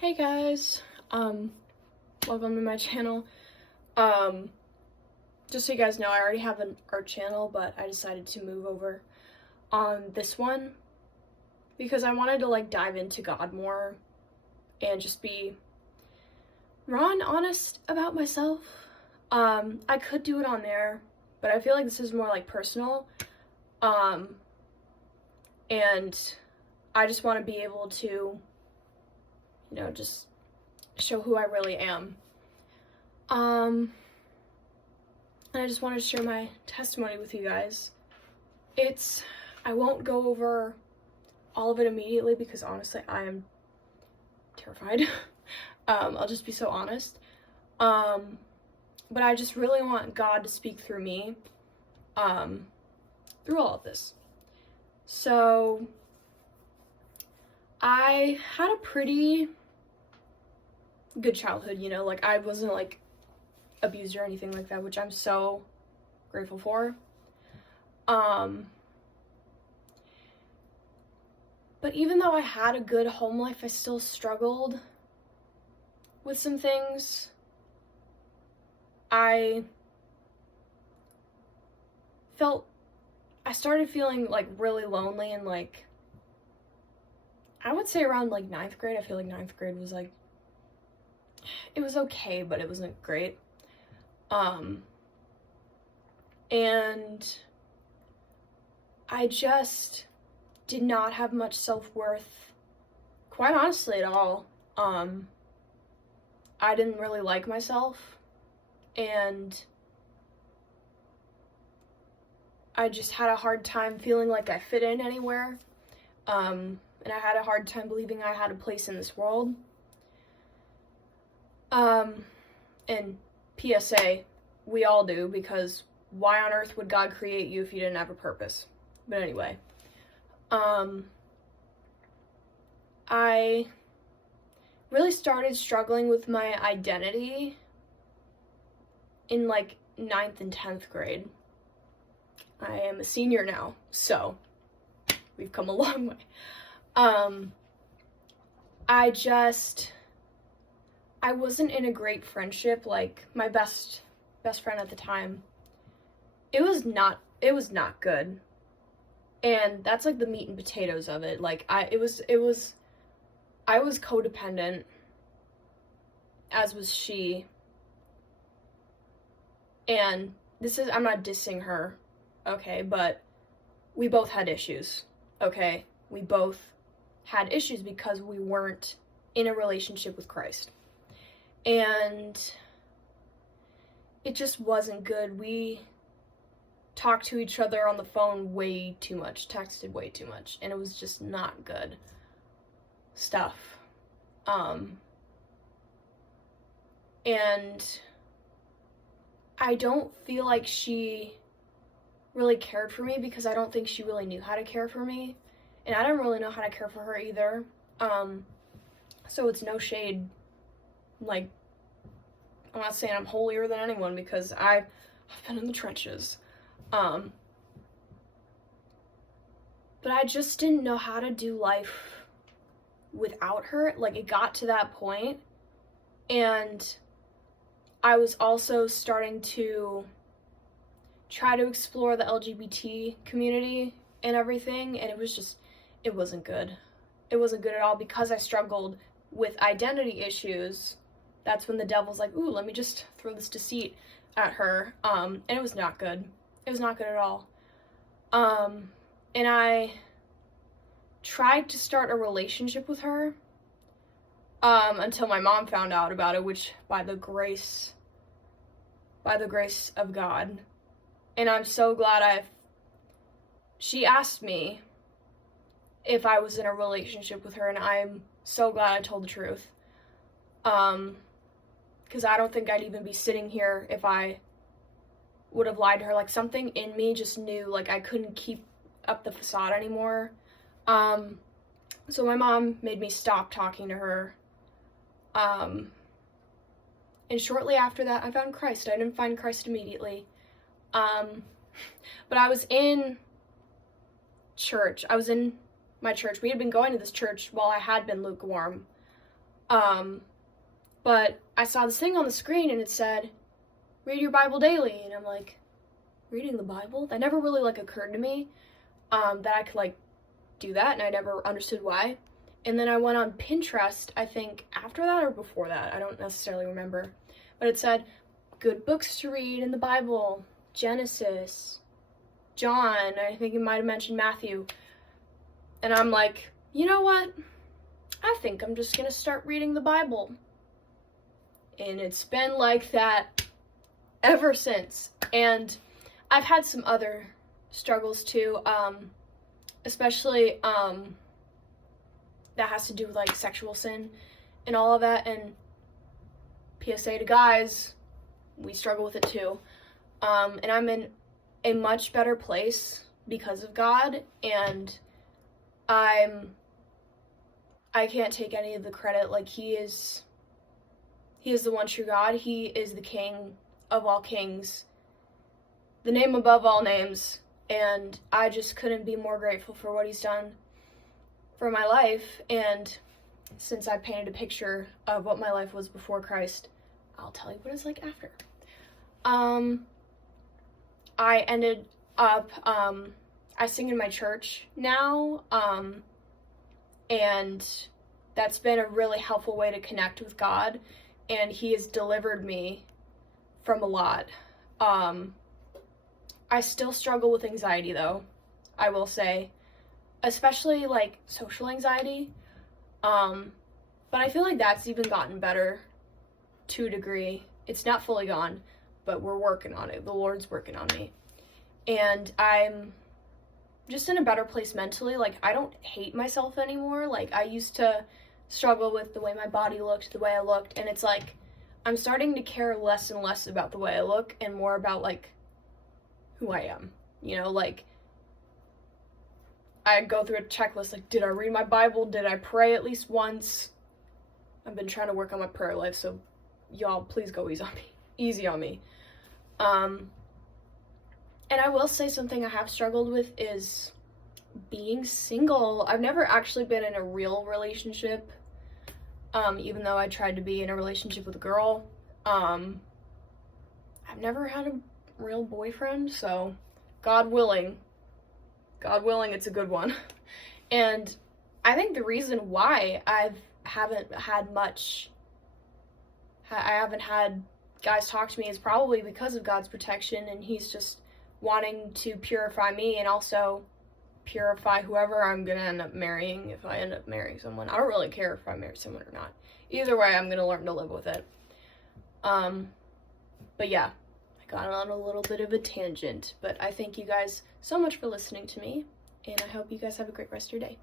Hey guys, welcome to my channel. Just so you guys know, I already have an art channel, but I decided to move over on this one because I wanted to like dive into God more and just be raw and honest about myself. I could do it on there, but I feel like this is more like personal. And I just want to be able to just show who I really am. And I just wanted to share my testimony with you guys. I won't go over all of it immediately because honestly, I am terrified. I'll just be so honest. But I just really want God to speak through me, through all of this. So, I had a pretty good childhood, like I wasn't like abused or anything like that, which I'm so grateful for. But even though I had a good home life, I still struggled with some things. I started feeling like really lonely, and like I would say around like 9th grade. I feel like 9th grade was like, it was okay, but it wasn't great. And I just did not have much self-worth, quite honestly, at all. I didn't really like myself, and I just had a hard time feeling like I fit in anywhere. And I had a hard time believing I had a place in this world. And PSA, we all do, because why on earth would God create you if you didn't have a purpose? But anyway, I really started struggling with my identity in like 9th and 10th grade. I am a senior now, so we've come a long way. I wasn't in a great friendship. Like, my best friend at the time, it was not good. And that's like the meat and potatoes of it. Like, I was codependent, as was she. And I'm not dissing her, okay, but we both had issues, okay? We both had issues because we weren't in a relationship with Christ. And it just wasn't good. We talked to each other on the phone way too much, texted way too much, and it was just not good stuff. And I don't feel like she really cared for me because I don't think she really knew how to care for me, and I didn't really know how to care for her either. So it's no shade. Like, I'm not saying I'm holier than anyone because I've been in the trenches. But I just didn't know how to do life without her. Like, it got to that point, and I was also starting to try to explore the LGBT community and everything, and it wasn't good. It wasn't good at all because I struggled with identity issues. That's when the devil's like, ooh, let me just throw this deceit at her. And it was not good. It was not good at all. And I tried to start a relationship with her, until my mom found out about it, which by the grace of God. And I'm so glad she asked me if I was in a relationship with her, and I'm so glad I told the truth. Because I don't think I'd even be sitting here if I would have lied to her. Like, something in me just knew, like, I couldn't keep up the facade anymore. So my mom made me stop talking to her. And shortly after that, I found Christ. I didn't find Christ immediately. But I was in church. I was in my church. We had been going to this church while I had been lukewarm. But I saw this thing on the screen and it said, read your Bible daily. And I'm like, reading the Bible? That never really like occurred to me, that I could like do that, and I never understood why. And then I went on Pinterest, I think after that or before that, I don't necessarily remember. But it said, good books to read in the Bible, Genesis, John, I think it might have mentioned Matthew. And I'm like, you know what? I think I'm just gonna start reading the Bible. And it's been like that ever since. And I've had some other struggles too, especially that has to do with like sexual sin and all of that. And PSA to guys, we struggle with it too. And I'm in a much better place because of God, and I can't take any of the credit. Like, he is the one true God. He is the King of all kings, the name above all names, and I just couldn't be more grateful for what he's done for my life. And since I painted a picture of what my life was before Christ, I'll tell you what it's like after. I ended up, I sing in my church now, and that's been a really helpful way to connect with God, and he has delivered me from a lot. I still struggle with anxiety though, I will say, especially like social anxiety, but I feel like that's even gotten better to a degree. It's not fully gone, but we're working on it. The Lord's working on me. And I'm just in a better place mentally. Like, I don't hate myself anymore. Like, I used to struggle with the way my body looked, the way I looked, and it's like, I'm starting to care less and less about the way I look and more about, like, who I am. You know, like, I go through a checklist, like, did I read my Bible? Did I pray at least once? I've been trying to work on my prayer life, so y'all, please go easy on me. And I will say something I have struggled with is being single. I've never actually been in a real relationship, even though I tried to be in a relationship with a girl. I've never had a real boyfriend, so God willing, it's a good one. And I think the reason why I haven't had guys talk to me is probably because of God's protection, and he's just wanting to purify me and also purify whoever I'm gonna end up marrying if I end up marrying someone. I don't really care if I marry someone or not. Either way, I'm gonna learn to live with it. But yeah, I got on a little bit of a tangent, but I thank you guys so much for listening to me, and I hope you guys have a great rest of your day.